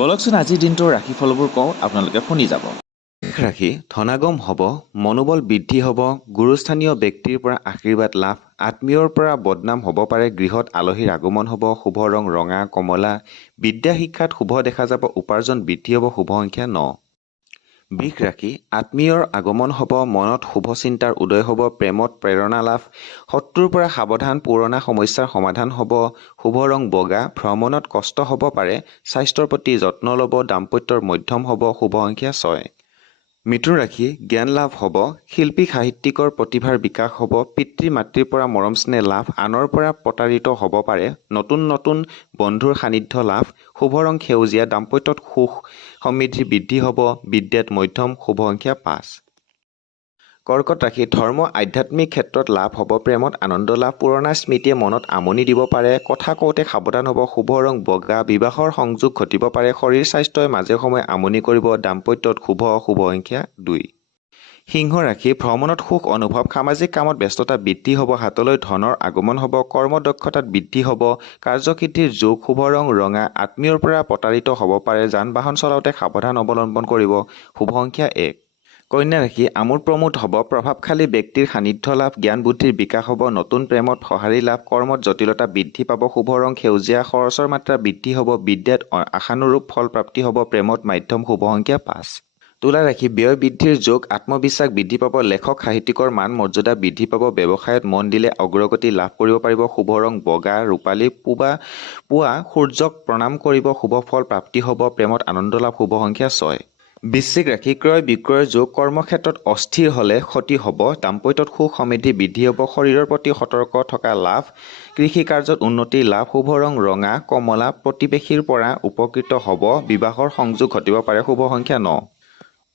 বলকচোন আজিৰ দিনটোৰ ৰাশিফলবোৰ কওঁ, আপোনালোকে শুনি যাব। ৰাশি ধনাগম হ'ব, মনোবল বৃদ্ধি হ'ব, গুৰুস্থানীয় ব্যক্তিৰ পৰা আশীৰ্বাদ লাভ, আত্মীয়ৰ পৰা বদনাম হ'ব পাৰে, গৃহত আলহীৰ আগমন হ'ব, শুভ ৰং ৰঙা কমলা, বিদ্যা শিক্ষাত শুভ দেখা যাব, উপাৰ্জন বৃদ্ধি হ'ব, শুভ সংখ্যা 9। বৃষ ৰাশি আত্মীয়ৰ আগমন হ'ব, মনত শুভ চিন্তাৰ উদয় হ'ব, প্ৰেমত প্ৰেৰণা লাভ, শত্ৰুৰ পৰা সাৱধান, পুৰণা সমস্যাৰ সমাধান হ'ব, শুভ ৰং বগা, ভ্ৰমণত কষ্ট হ'ব পাৰে, স্বাস্থ্যৰ প্ৰতি যত্ন ল'ব, দাম্পত্যৰ মধ্যম হ'ব, শুভ সংখ্যা 6। মিথুন ৰাশি জ্ঞান লাভ হ'ব, শিল্পী সাহিত্যিকৰ প্ৰতিভাৰ বিকাশ হ'ব, পিতৃ মাতৃৰ পৰা মৰম স্নেহ লাভ, আনৰ পৰা প্ৰতাৰিত হ'ব পাৰে, নতুন নতুন বন্ধুৰ সান্নিধ্য লাভ, শুভ ৰং সেউজীয়া, দাম্পত্যত সুখ সমৃদ্ধি বৃদ্ধি হ'ব, বিদ্যাত মধ্যম, শুভ সংখ্যা 5। কৰ্কট ৰাশি ধৰ্ম আধ্যাত্মিক ক্ষেত্ৰত লাভ হ'ব, প্ৰেমত আনন্দ লাভ, পুৰণা স্মৃতিয়ে মনত আমনি দিব পাৰে, কথা কওঁতে সাৱধান হ'ব, শুভ ৰং বগা, বিবাহৰ সংযোগ ঘটিব পাৰে, শৰীৰ স্বাস্থ্যই মাজে সময়ে আমনি কৰিব, দাম্পত্যত শুভ সংখ্যা 2। সিংহ ৰাশি ভ্ৰমণত সুখ অনুভৱ, সামাজিক কামত ব্যস্ততা বৃদ্ধি হ'ব, হাতলৈ ধনৰ আগমন হ'ব, কৰ্মদক্ষতাত বৃদ্ধি হ'ব, কাৰ্যসিদ্ধিৰ যোগ, শুভ ৰং ৰঙা, আত্মীয়ৰ পৰা প্ৰতাৰিত হ'ব পাৰে, যান বাহন চলাওঁতে সাৱধান অৱলম্বন কৰিব, শুভ সংখ্যা 1। কন্যা ৰাশি আমোদ প্ৰমোদ হ'ব, প্ৰভাৱশালী ব্যক্তিৰ সান্নিধ্য লাভ, জ্ঞান বুদ্ধিৰ বিকাশ হ'ব, নতুন প্ৰেমত সঁহাৰি লাভ, কৰ্মত জটিলতা বৃদ্ধি পাব, শুভ ৰং সেউজীয়া, খৰচৰ মাত্ৰা বৃদ্ধি হ'ব, বিদ্যাত আশানুৰূপ ফল প্ৰাপ্তি হ'ব, প্ৰেমত মাধ্যম, শুভ সংখ্যা 5। তুলা ৰাশি ব্যয় বৃদ্ধিৰ যোগ, আত্মবিশ্বাস বৃদ্ধি পাব, লেখক সাহিত্যিকৰ মান মৰ্যাদা বৃদ্ধি পাব, ব্যৱসায়ত মন দিলে অগ্ৰগতি লাভ কৰিব পাৰিব, শুভ ৰং বগা, ৰূপালী, পুৱা সূৰ্যক প্ৰণাম কৰিব, শুভ ফল প্ৰাপ্তি হ'ব, প্ৰেমত আনন্দ লাভ, শুভ সংখ্যা 6। বৃশ্চিক ৰাশি ক্ৰয় বিক্ৰয়ৰ যোগ, কৰ্মক্ষেত্ৰত অস্থিৰ হ'লে ক্ষতি হ'ব, দাম্পত্যত সুখ সমৃদ্ধি বৃদ্ধি হ'ব, শৰীৰৰ প্ৰতি সতৰ্ক থকা লাভ, কৃষি কাৰ্যত উন্নতি লাভ, শুভ ৰং ৰঙা কমলা, প্ৰতিবেশীৰ পৰা উপকৃত হ'ব, বিবাহৰ সংযোগ ঘটিব পাৰে, শুভ সংখ্যা 9।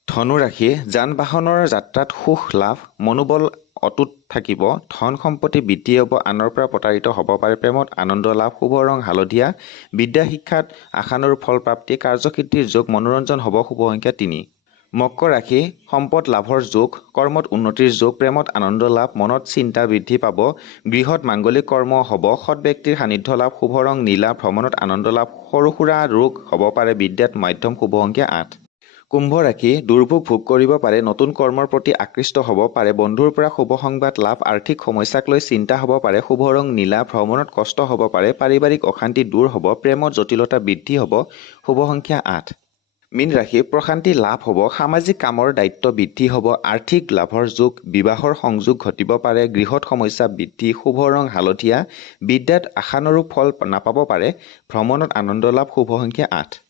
ধনু ৰাশি যান বাহনৰ যাত্ৰাত সুখ লাভ, মনোবল অটুট থাকিব, ধন সম্পত্তি বৃদ্ধি হ'ব, আনৰ পৰা প্ৰতাৰিত হ'ব পাৰে, প্ৰেমত আনন্দ লাভ, শুভ ৰং হালধীয়া, বিদ্যা শিক্ষাত আশানুৰূপ ফল প্ৰাপ্তি, কাৰ্যসিদ্ধিৰ যোগ, মনোৰঞ্জন হ'ব, শুভ সংখ্যা 3। মকৰ ৰাশি সম্পদ লাভৰ যোগ, কৰ্মত উন্নতিৰ যোগ, প্ৰেমত আনন্দ লাভ, মনত চিন্তা বৃদ্ধি পাব, গৃহত মাংগলিক কৰ্ম হ'ব, সৎ ব্যক্তিৰ সান্নিধ্য লাভ, শুভ ৰং নীলা, ভ্ৰমণত আনন্দ লাভ, সৰু সুৰা ৰোগ হ'ব পাৰে, বিদ্যাত মাধ্যম, শুভ সংখ্যা 8। কুম্ভ ৰাশি দুৰ্ভোগ ভোগ কৰিব পাৰে, নতুন কৰ্মৰ প্ৰতি আকৃষ্ট হ'ব পাৰে, বন্ধুৰ পৰা শুভ সংবাদ লাভ, আৰ্থিক সমস্যাক লৈ চিন্তা হ'ব পাৰে, শুভ ৰং নীলা, ভ্ৰমণত কষ্ট হ'ব পাৰে, পাৰিবাৰিক অশান্তি দূৰ হ'ব, প্ৰেমত জটিলতা বৃদ্ধি হ'ব, শুভ সংখ্যা 8। মীন ৰাশি প্ৰশান্তি লাভ হ'ব, সামাজিক কামৰ দায়িত্ব বৃদ্ধি হ'ব, আৰ্থিক লাভৰ যোগ, বিবাহৰ সংযোগ ঘটিব পাৰে, গৃহত সমস্যা বৃদ্ধি, শুভ ৰং হালধীয়া, বিদ্যাত আশানুৰূপ ফল নাপাব পাৰে, ভ্ৰমণত আনন্দ লাভ, শুভ সংখ্যা 8।